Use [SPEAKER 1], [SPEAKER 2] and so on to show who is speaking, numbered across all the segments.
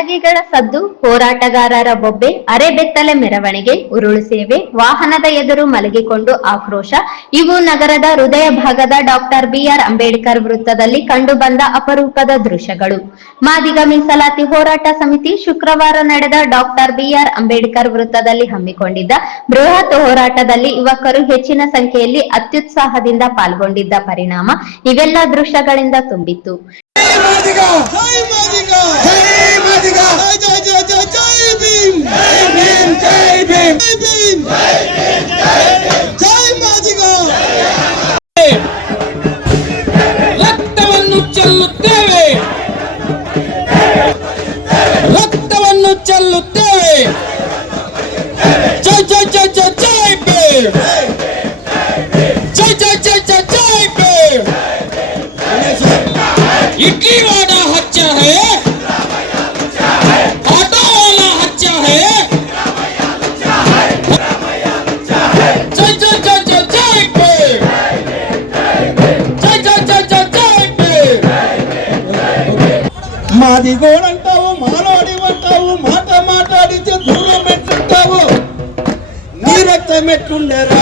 [SPEAKER 1] ಹಲಗೆಗಳ ಸದ್ದು ಹೋರಾಟಗಾರರ ಬೊಬ್ಬೆ ಅರೆಬೆತ್ತಲೆ ಮೆರವಣಿಗೆ, ಉರುಳು ಸೇವೆ, ವಾಹನದ ಎದುರು ಮಲಗಿಕೊಂಡು ಆಕ್ರೋಶ. ಇವು ನಗರದ ಹೃದಯ ಭಾಗದ ಡಾಕ್ಟರ್ ಬಿಆರ್ ಅಂಬೇಡ್ಕರ್ ವೃತ್ತದಲ್ಲಿ ಕಂಡುಬಂದ ಅಪರೂಪದ ದೃಶ್ಯಗಳು. ಮಾದಿಗ ಮೀಸಲಾತಿ ಹೋರಾಟ ಸಮಿತಿ ಶುಕ್ರವಾರ ನಡೆದ ಡಾಕ್ಟರ್ ಬಿಆರ್ ಅಂಬೇಡ್ಕರ್ ವೃತ್ತದಲ್ಲಿ ಹಮ್ಮಿಕೊಂಡಿದ್ದ ಬೃಹತ್ ಹೋರಾಟದಲ್ಲಿ ಯುವಕರು ಹೆಚ್ಚಿನ ಸಂಖ್ಯೆಯಲ್ಲಿ ಅತ್ಯುತ್ಸಾಹದಿಂದ ಪಾಲ್ಗೊಂಡಿದ್ದ ಪರಿಣಾಮ. ಇವೆಲ್ಲ ದೃಶ್ಯಗಳಿಂದ ತುಂಬಿತ್ತು.
[SPEAKER 2] మాదిగా జై
[SPEAKER 3] మాదిగా జై మాదిగా జై జై జై జై భీమ్ జై భీమ్. జై భీమ్ జై భీమ్. జై భీమ్. इडली वाला हच्चा है ऑटो वाला हच्चा है जय जय जय जय जय भीम जय जय जय जय जय भीम
[SPEAKER 2] మాదిగోడంటావు మాలోడి అంటావు మాట మాట్లాడితే దూరం పెట్టుంటావు నీ రక్తం ఎట్టుండేరా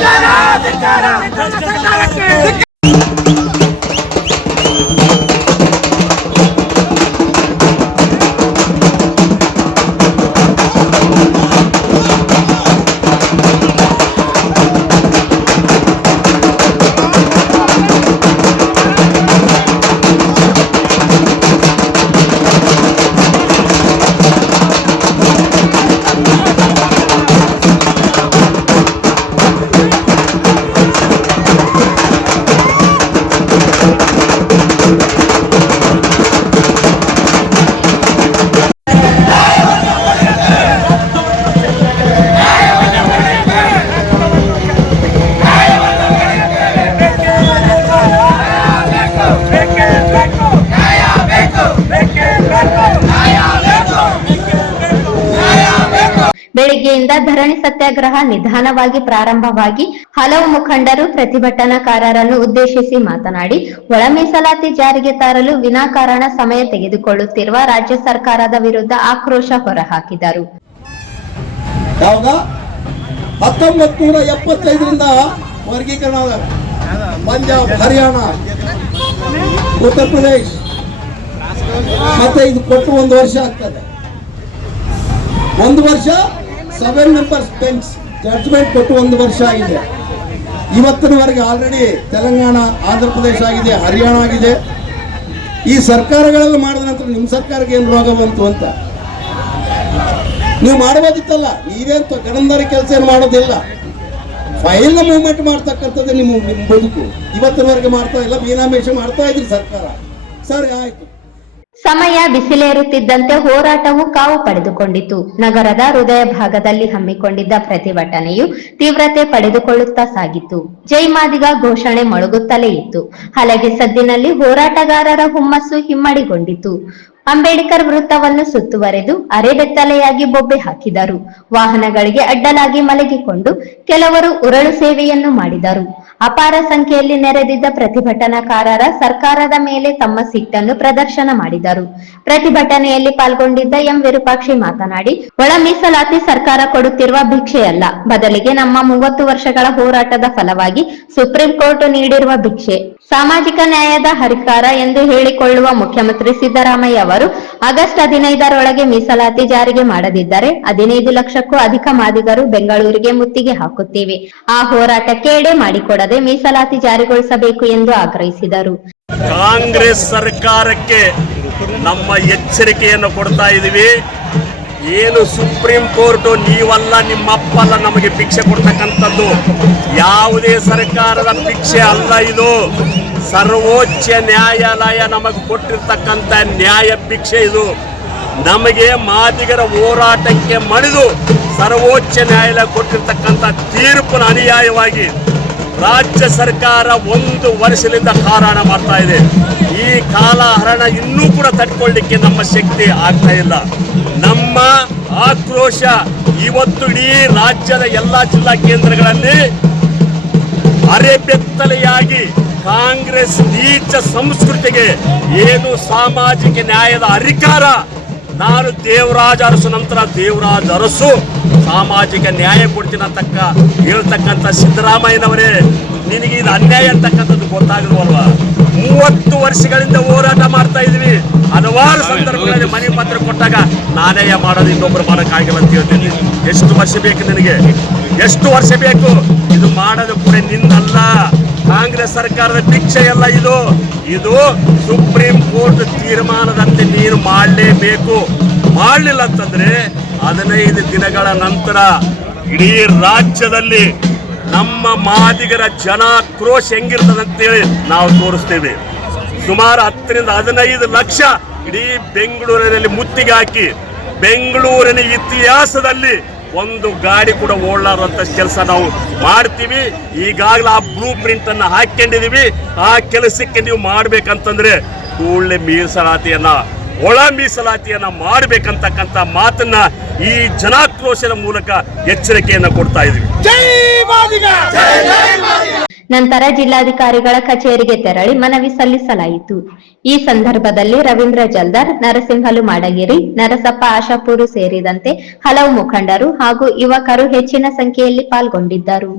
[SPEAKER 3] cara, de cara, de cara,
[SPEAKER 1] ಬೆಳಿಗ್ಗೆಯಿಂದ ಧರಣಿ ಸತ್ಯಾಗ್ರಹ ನಿಧಾನವಾಗಿ ಪ್ರಾರಂಭವಾಗಿ ಹಲವು ಮುಖಂಡರು, ಪ್ರತಿಭಟನಾಕಾರರನ್ನು ಉದ್ದೇಶಿಸಿ ಮಾತನಾಡಿ, ಒಳ ಮೀಸಲಾತಿ ಜಾರಿಗೆ ತರಲು ವಿನಾಕಾರಣ ಸಮಯ ತೆಗೆದುಕೊಳ್ಳುತ್ತಿರುವ ರಾಜ್ಯ ಸರ್ಕಾರದ ವಿರುದ್ಧ ಆಕ್ರೋಶ ಹೊರಹಾಕಿದರು.
[SPEAKER 2] ಉತ್ತರ ಪ್ರದೇಶ್. ಮತ್ತೆ ಇದು ಕೊಟ್ಟು ಒಂದು ವರ್ಷ ಆಗ್ತದೆ. ಒಂದು ವರ್ಷ ಸೆವೆನ್ ಮೆಂಬರ್ಸ್ ಬೆಂಚ್ ಜಡ್ಜ್ಮೆಂಟ್ ಕೊಟ್ಟು ಒಂದು ವರ್ಷ ಆಗಿದೆ. ಇವತ್ತಿನವರೆಗೆ ಆಲ್ರೆಡಿ ತೆಲಂಗಾಣ, ಆಂಧ್ರ ಪ್ರದೇಶ ಆಗಿದೆ, ಹರಿಯಾಣ ಆಗಿದೆ. ಈ ಸರ್ಕಾರಗಳಲ್ಲಿ ಮಾಡಿದ ನಂತರ ನಿಮ್ಮ ಸರ್ಕಾರಕ್ಕೆ ಏನು ರೋಗ ಬಂತು ಅಂತ? ನೀವು ಮಾಡಬೋದಿತ್ತಲ್ಲ ನೀವೇನು ಗಣಂದಾರಿ ಕೆಲಸ ಏನು ಮಾಡೋದಿಲ್ಲ. ಫೈಲ್ ಮೂವ್ಮೆಂಟ್ ಮಾಡ್ತಕ್ಕಂಥದ್ದು ನಿಮ್ಮ ನಿಮ್ಮ ಬದುಕು. ಇವತ್ತಿನವರೆಗೆ ಮಾಡ್ತಾ ಇಲ್ಲ, ಮೀನಾಮೇಷ ಮಾಡ್ತಾ ಇದ್ರಿ ಸರ್ಕಾರ. ಸರಿ, ಆಯ್ತು.
[SPEAKER 1] ಸಮಯ ಬಿಸಿಲೇರುತ್ತಿದ್ದಂತೆ ಹೋರಾಟವು ಕಾವು ಪಡೆದುಕೊಂಡಿತು. ನಗರದ ಹೃದಯ ಭಾಗದಲ್ಲಿ ಹಮ್ಮಿಕೊಂಡಿದ್ದ ಪ್ರತಿಭಟನೆಯು ತೀವ್ರತೆ ಪಡೆದುಕೊಳ್ಳುತ್ತಾ ಸಾಗಿತು ಜೈ ಮಾದಿಗ ಘೋಷಣೆ ಮೊಳಗುತ್ತಲೇ ಇತ್ತು. ಹಲಗೆ ಸದ್ದಿನಲ್ಲಿ ಹೋರಾಟಗಾರರ ಹುಮ್ಮಸ್ಸು ಹಿಮ್ಮಡಿಗೊಂಡಿತು. ಅಂಬೇಡ್ಕರ್ ವೃತ್ತವನ್ನು ಸುತ್ತುವರೆದು ಅರೆಬೆತ್ತಲೆಯಾಗಿ ಬೊಬ್ಬೆ ಹಾಕಿದರು. ವಾಹನಗಳಿಗೆ ಅಡ್ಡಲಾಗಿ ಮಲಗಿಕೊಂಡು ಕೆಲವರು ಉರಳು ಸೇವೆಯನ್ನು ಮಾಡಿದರು. ಅಪಾರ ಸಂಖ್ಯೆಯಲ್ಲಿ ನೆರೆದಿದ್ದ ಪ್ರತಿಭಟನಾಕಾರರ ಸರ್ಕಾರದ ಮೇಲೆ ತಮ್ಮ ಸಿಟ್ಟನ್ನು ಪ್ರದರ್ಶನ ಮಾಡಿದರು. ಪ್ರತಿಭಟನೆಯಲ್ಲಿ ಪಾಲ್ಗೊಂಡಿದ್ದ ಎಂ. ವಿರೂಪಾಕ್ಷಿ ಮಾತನಾಡಿ, ಒಳ ಮೀಸಲಾತಿ ಸರ್ಕಾರ ಕೊಡುತ್ತಿರುವ ಭಿಕ್ಷೆಯಲ್ಲ. ಬದಲಿಗೆ ನಮ್ಮ ಮೂವತ್ತು ವರ್ಷಗಳ ಹೋರಾಟದ ಫಲವಾಗಿ ಸುಪ್ರೀಂ ಕೋರ್ಟ್ ನೀಡಿರುವ ಭಿಕ್ಷೆ. ಸಾಮಾಜಿಕ ನ್ಯಾಯದ ಹರಿಕಾರ ಎಂದು ಹೇಳಿಕೊಳ್ಳುವ ಮುಖ್ಯಮಂತ್ರಿ ಸಿದ್ದರಾಮಯ್ಯ ಅವರು ಆಗಸ್ಟ್ ಹದಿನೈದರೊಳಗೆ ಮೀಸಲಾತಿ ಜಾರಿಗೆ ಮಾಡದಿದ್ದರೆ ಹದಿನೈದು ಲಕ್ಷಕ್ಕೂ ಅಧಿಕ ಮಾದಿಗರು ಬೆಂಗಳೂರಿಗೆ ಮುತ್ತಿಗೆ ಹಾಕುತ್ತೇವೆ. ಆ ಹೋರಾಟಕ್ಕೆ ಎಡೆ ಮಾಡಿಕೊಡದೆ ಮೀಸಲಾತಿ ಜಾರಿಗೊಳಿಸಬೇಕು ಎಂದು ಆಗ್ರಹಿಸಿದರು.
[SPEAKER 4] ಕಾಂಗ್ರೆಸ್ ಸರ್ಕಾರಕ್ಕೆ ನಮ್ಮ ಎಚ್ಚರಿಕೆಯನ್ನು ಕೊಡ್ತಾ ಇದ್ದೀವಿ. ಏನು ಸುಪ್ರೀಂ ಕೋರ್ಟ್ ನೀವಲ್ಲ, ನಿಮ್ಮಪ್ಪಲ್ಲ ನಮಗೆ ಭಿಕ್ಷೆ ಕೊಡ್ತಕ್ಕಂಥದ್ದು. ಯಾವುದೇ ಸರ್ಕಾರದ ಭಿಕ್ಷೆ ಅಲ್ಲ ಇದು. ಸರ್ವೋಚ್ಚ ನ್ಯಾಯಾಲಯ ನಮಗೆ ಕೊಟ್ಟಿರ್ತಕ್ಕಂಥ ನ್ಯಾಯ ಭಿಕ್ಷೆ ಇದು. ನಮಗೆ ಮಾದಿಗರ ಹೋರಾಟಕ್ಕೆ ಮಣಿದು ಸರ್ವೋಚ್ಚ ನ್ಯಾಯಾಲಯ ಕೊಟ್ಟಿರ್ತಕ್ಕಂಥ ತೀರ್ಪಿನ ಅನುಯಾಯವಾಗಿ ರಾಜ್ಯ ಸರ್ಕಾರ ಒಂದು ವರ್ಷದಿಂದ ಕಾರಣ ಮಾಡ್ತಾ ಇದೆ. ಈ ಕಾಲಹರಣ ಇನ್ನೂ ಕೂಡ ತಡ್ಕೊಳ್ಳಿಕ್ಕೆ ನಮ್ಮ ಶಕ್ತಿ ಆಗ್ತಾ ಇಲ್ಲ. ನಮ್ಮ ಆಕ್ರೋಶ ಇವತ್ತು ಇಡೀ ರಾಜ್ಯದ ಎಲ್ಲ ಜಿಲ್ಲಾ ಕೇಂದ್ರಗಳಲ್ಲಿ ಅರೆಬೆತ್ತಲೆಯಾಗಿ ಕಾಂಗ್ರೆಸ್ ನೀಚ ಸಂಸ್ಕೃತಿಗೆ ಏನು ಸಾಮಾಜಿಕ ನ್ಯಾಯದ ಅಧಿಕಾರ? ನಾನು ದೇವರಾಜ ಅರಸು, ನಂತರ ದೇವರಾಜ ಅರಸು. ಸಾಮಾಜಿಕ ನ್ಯಾಯ ಕೊಡ್ತೀನಿ ಅಂತಕ್ಕ ಹೇಳ್ತಕ್ಕಂಥ ಸಿದ್ದರಾಮಯ್ಯನವರೇ, ನಿನಗೆ ಇದು ಅನ್ಯಾಯ ಅಂತಕ್ಕಂಥದ್ದು ಗೊತ್ತಾಗಲ್ವಲ್ವಾ? ಮೂವತ್ತು ವರ್ಷಗಳಿಂದ ಹೋರಾಟ ಮಾಡ್ತಾ ಇದ್ವಿ ಹಲವಾರು ಸಂದರ್ಭಗಳಲ್ಲಿ ಮನೆ ಪತ್ರ ಕೊಟ್ಟಾಗ ನಾನೇ ಮಾಡೋದು ಇನ್ನೊಬ್ಬರು ಮಾಡೋಕ್ಕಾಗಿಲ್ಲ ಅಂತ ಹೇಳ್ತೀನಿ. ಎಷ್ಟು ವರ್ಷ ಬೇಕು ನಿನಗೆ? ಎಷ್ಟು ವರ್ಷ ಬೇಕು? ಇದು ಮಾಡೋದು ಕೂಡ ನಿನ್ನಲ್ಲ. ಕಾಂಗ್ರೆಸ್ ಸರ್ಕಾರದ ಭಿಕ್ಷೆ ಎಲ್ಲ ಇದು. ಇದು ಸುಪ್ರೀಂ ಕೋರ್ಟ್ ತೀರ್ಮಾನದಂತೆ ನೀನು ಮಾಡಲೇಬೇಕು. ಮಾಡಲಿಲ್ಲ ಅಂತಂದ್ರೆ ಹದಿನೈದು ದಿನಗಳ ನಂತರ ಇಡೀ ರಾಜ್ಯದಲ್ಲಿ ನಮ್ಮ ಮಾದಿಗರ ಜನಾಕ್ರೋಶ ಅಂತೇಳಿ ನಾವು ತೋರಿಸ್ತೇವೆ. ಸುಮಾರು ಹತ್ತರಿಂದ ಹದಿನೈದು ಲಕ್ಷ ಇಡೀ ಬೆಂಗಳೂರಿನಲ್ಲಿ ಮುತ್ತಿಗೆ ಹಾಕಿ. ಬೆಂಗಳೂರಿನ ಇತಿಹಾಸದಲ್ಲಿ ಒಂದು ಗಾಡಿ ಕೂಡ ಓಡಲಾರಂತ ಕೆಲಸ ನಾವು ಮಾಡ್ತೀವಿ. ಈಗಾಗಲೇ ಆ ಬ್ಲೂ ಪ್ರಿಂಟನ್ನು ಹಾಕೊಂಡಿದೀವಿ ಆ ಕೆಲಸಕ್ಕೆ ನೀವು ಮಾಡ್ಬೇಕಂತಂದ್ರೆ ಕೂಡಲೇ ಮೀಸಲಾತಿಯನ್ನ, ಒಳ ಮೀಸಲಾತಿಯನ್ನ ಮಾಡಬೇಕಂತಕ್ಕಂಥ ಮಾತನ್ನ ಈ ಜನಾಕ್ರೋಶದ ಮೂಲಕ ಎಚ್ಚರಿಕೆಯನ್ನ ಕೊಡ್ತಾ ಇದೀವಿ.
[SPEAKER 1] ನಂತರ ಜಿಲ್ಲಾಧಿಕಾರಿಗಳ ಕಚೇರಿಗೆ ತೆರಳಿ ಮನವಿ ಸಲ್ಲಿಸಲಾಯಿತು. ಈ ಸಂದರ್ಭದಲ್ಲಿ ರವೀಂದ್ರ ಜಲ್ದಾರ್, ನರಸಿಂಹಲು ಮಾಡಗಿರಿ, ನರಸಪ್ಪ ಆಶಾಪುರು ಸೇರಿದಂತೆ ಹಲವು ಮುಖಂಡರು ಹಾಗೂ ಯುವಕರು ಹೆಚ್ಚಿನ ಸಂಖ್ಯೆಯಲ್ಲಿ ಪಾಲ್ಗೊಂಡಿದ್ದರು.